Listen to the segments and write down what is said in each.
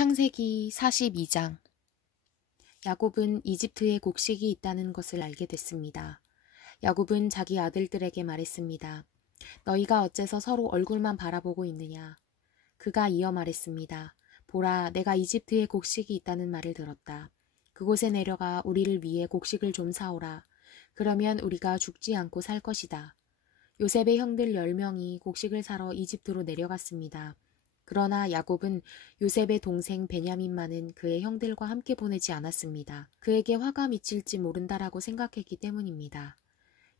창세기 42장. 야곱은 이집트에 곡식이 있다는 것을 알게 됐습니다. 야곱은 자기 아들들에게 말했습니다. 너희가 어째서 서로 얼굴만 바라보고 있느냐. 그가 이어 말했습니다. 보라, 내가 이집트에 곡식이 있다는 말을 들었다. 그곳에 내려가 우리를 위해 곡식을 좀 사오라. 그러면 우리가 죽지 않고 살 것이다. 요셉의 형들 10명이 곡식을 사러 이집트로 내려갔습니다. 그러나 야곱은 요셉의 동생 베냐민만은 그의 형들과 함께 보내지 않았습니다. 그에게 화가 미칠지 모른다라고 생각했기 때문입니다.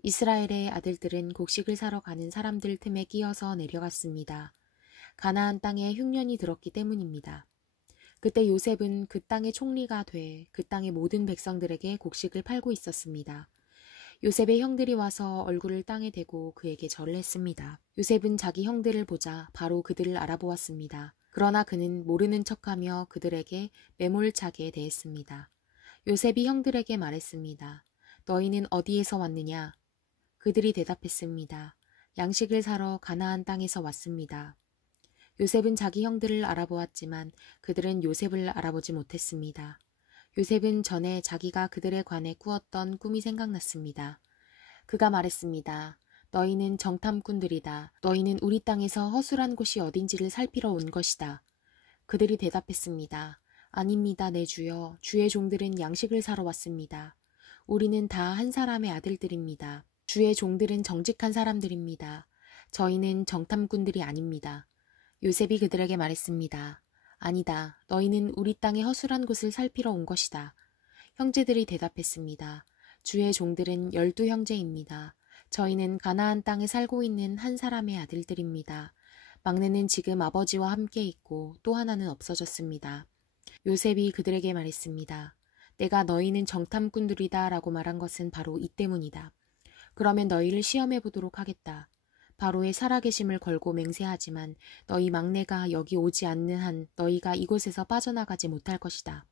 이스라엘의 아들들은 곡식을 사러 가는 사람들 틈에 끼어서 내려갔습니다. 가나안 땅에 흉년이 들었기 때문입니다. 그때 요셉은 그 땅의 총리가 돼 그 땅의 모든 백성들에게 곡식을 팔고 있었습니다. 요셉의 형들이 와서 얼굴을 땅에 대고 그에게 절을 했습니다. 요셉은 자기 형들을 보자 바로 그들을 알아보았습니다. 그러나 그는 모르는 척하며 그들에게 매몰차게 대했습니다. 요셉이 형들에게 말했습니다. 너희는 어디에서 왔느냐? 그들이 대답했습니다. 양식을 사러 가나안 땅에서 왔습니다. 요셉은 자기 형들을 알아보았지만 그들은 요셉을 알아보지 못했습니다. 요셉은 전에 자기가 그들에 관해 꾸었던 꿈이 생각났습니다. 그가 말했습니다. 너희는 정탐꾼들이다. 너희는 우리 땅에서 허술한 곳이 어딘지를 살피러 온 것이다. 그들이 대답했습니다. 아닙니다, 내 주여. 주의 종들은 양식을 사러 왔습니다. 우리는 다 한 사람의 아들들입니다. 주의 종들은 정직한 사람들입니다. 저희는 정탐꾼들이 아닙니다. 요셉이 그들에게 말했습니다. 아니다. 너희는 우리 땅의 허술한 곳을 살피러 온 것이다. 형제들이 대답했습니다. 주의 종들은 12형제입니다. 저희는 가나안 땅에 살고 있는 한 사람의 아들들입니다. 막내는 지금 아버지와 함께 있고 또 하나는 없어졌습니다. 요셉이 그들에게 말했습니다. 내가 너희는 정탐꾼들이다 라고 말한 것은 바로 이 때문이다. 그러면 너희를 시험해 보도록 하겠다. 바로의 살아계심을 걸고 맹세하지만 너희 막내가 여기 오지 않는 한 너희가 이곳에서 빠져나가지 못할 것이다.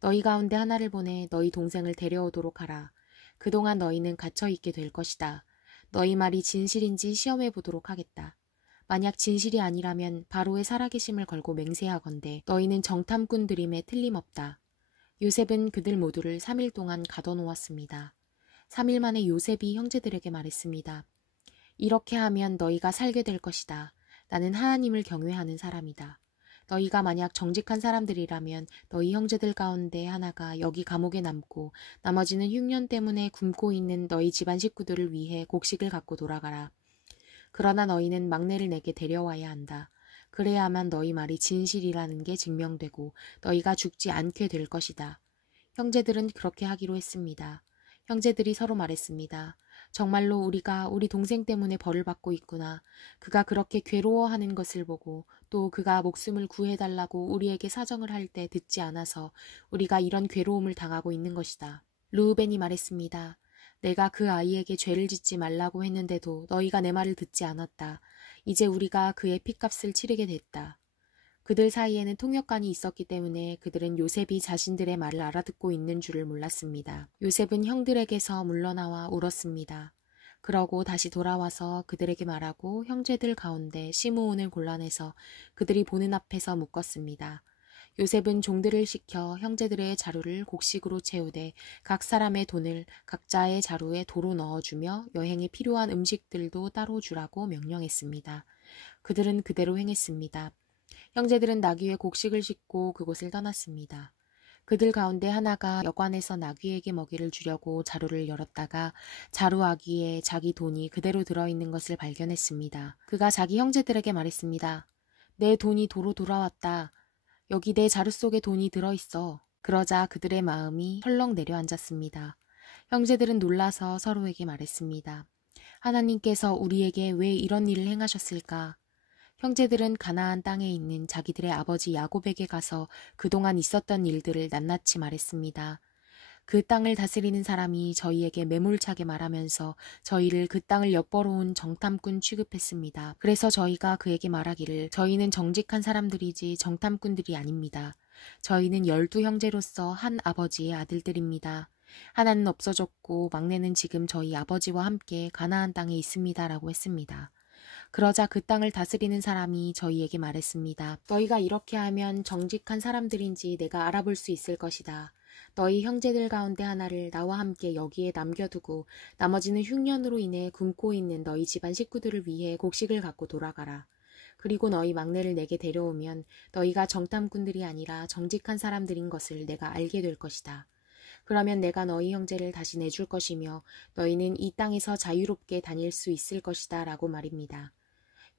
너희 가운데 하나를 보내 너희 동생을 데려오도록 하라. 그동안 너희는 갇혀있게 될 것이다. 너희 말이 진실인지 시험해 보도록 하겠다. 만약 진실이 아니라면 바로의 살아계심을 걸고 맹세하건대 너희는 정탐꾼들임에 틀림없다. 요셉은 그들 모두를 3일 동안 가둬놓았습니다. 3일 만에 요셉이 형제들에게 말했습니다. 이렇게 하면 너희가 살게 될 것이다. 나는 하나님을 경외하는 사람이다. 너희가 만약 정직한 사람들이라면 너희 형제들 가운데 하나가 여기 감옥에 남고 나머지는 흉년 때문에 굶고 있는 너희 집안 식구들을 위해 곡식을 갖고 돌아가라. 그러나 너희는 막내를 내게 데려와야 한다. 그래야만 너희 말이 진실이라는 게 증명되고 너희가 죽지 않게 될 것이다. 형제들은 그렇게 하기로 했습니다. 형제들이 서로 말했습니다. 정말로 우리가 우리 동생 때문에 벌을 받고 있구나. 그가 그렇게 괴로워하는 것을 보고 또 그가 목숨을 구해달라고 우리에게 사정을 할 때 듣지 않아서 우리가 이런 괴로움을 당하고 있는 것이다. 르우벤이 말했습니다. 내가 그 아이에게 죄를 짓지 말라고 했는데도 너희가 내 말을 듣지 않았다. 이제 우리가 그의 핏값을 치르게 됐다. 그들 사이에는 통역관이 있었기 때문에 그들은 요셉이 자신들의 말을 알아듣고 있는 줄을 몰랐습니다. 요셉은 형들에게서 물러나와 울었습니다. 그러고 다시 돌아와서 그들에게 말하고 형제들 가운데 시므온을 골라내서 그들이 보는 앞에서 묶었습니다. 요셉은 종들을 시켜 형제들의 자루를 곡식으로 채우되 각 사람의 돈을 각자의 자루에 도로 넣어주며 여행에 필요한 음식들도 따로 주라고 명령했습니다. 그들은 그대로 행했습니다. 형제들은 나귀에 곡식을 싣고 그곳을 떠났습니다. 그들 가운데 하나가 여관에서 나귀에게 먹이를 주려고 자루를 열었다가 자루 아귀에 자기 돈이 그대로 들어있는 것을 발견했습니다. 그가 자기 형제들에게 말했습니다. 내 돈이 도로 돌아왔다. 여기 내 자루 속에 돈이 들어있어. 그러자 그들의 마음이 헐렁 내려앉았습니다. 형제들은 놀라서 서로에게 말했습니다. 하나님께서 우리에게 왜 이런 일을 행하셨을까? 형제들은 가나안 땅에 있는 자기들의 아버지 야곱에게 가서 그동안 있었던 일들을 낱낱이 말했습니다. 그 땅을 다스리는 사람이 저희에게 매몰차게 말하면서 저희를 그 땅을 엿보러온 정탐꾼 취급했습니다. 그래서 저희가 그에게 말하기를 저희는 정직한 사람들이지 정탐꾼들이 아닙니다. 저희는 12형제로서 한 아버지의 아들들입니다. 하나는 없어졌고 막내는 지금 저희 아버지와 함께 가나안 땅에 있습니다라고 했습니다. 그러자 그 땅을 다스리는 사람이 저희에게 말했습니다. 너희가 이렇게 하면 정직한 사람들인지 내가 알아볼 수 있을 것이다. 너희 형제들 가운데 하나를 나와 함께 여기에 남겨두고 나머지는 흉년으로 인해 굶고 있는 너희 집안 식구들을 위해 곡식을 갖고 돌아가라. 그리고 너희 막내를 내게 데려오면 너희가 정탐꾼들이 아니라 정직한 사람들인 것을 내가 알게 될 것이다. 그러면 내가 너희 형제를 다시 내줄 것이며 너희는 이 땅에서 자유롭게 다닐 수 있을 것이다 라고 말입니다.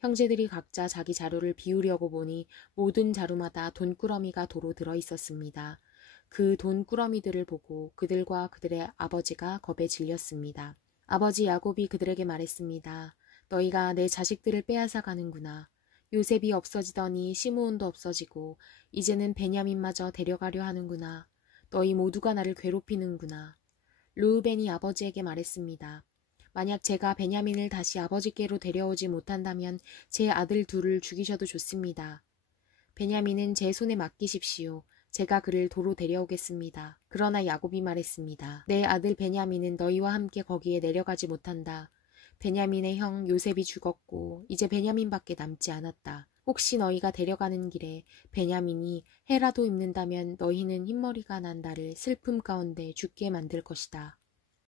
형제들이 각자 자기 자루를 비우려고 보니 모든 자루마다 돈꾸러미가 도로 들어 있었습니다. 그 돈꾸러미들을 보고 그들과 그들의 아버지가 겁에 질렸습니다. 아버지 야곱이 그들에게 말했습니다. 너희가 내 자식들을 빼앗아 가는구나. 요셉이 없어지더니 시므온도 없어지고 이제는 베냐민마저 데려가려 하는구나. 너희 모두가 나를 괴롭히는구나. 르우벤이 아버지에게 말했습니다. 만약 제가 베냐민을 다시 아버지께로 데려오지 못한다면 제 아들 둘을 죽이셔도 좋습니다. 베냐민은 제 손에 맡기십시오. 제가 그를 도로 데려오겠습니다. 그러나 야곱이 말했습니다. 내 아들 베냐민은 너희와 함께 거기에 내려가지 못한다. 베냐민의 형 요셉이 죽었고 이제 베냐민밖에 남지 않았다. 혹시 너희가 데려가는 길에 베냐민이 해라도 입는다면 너희는 흰머리가 난 나를 슬픔 가운데 죽게 만들 것이다.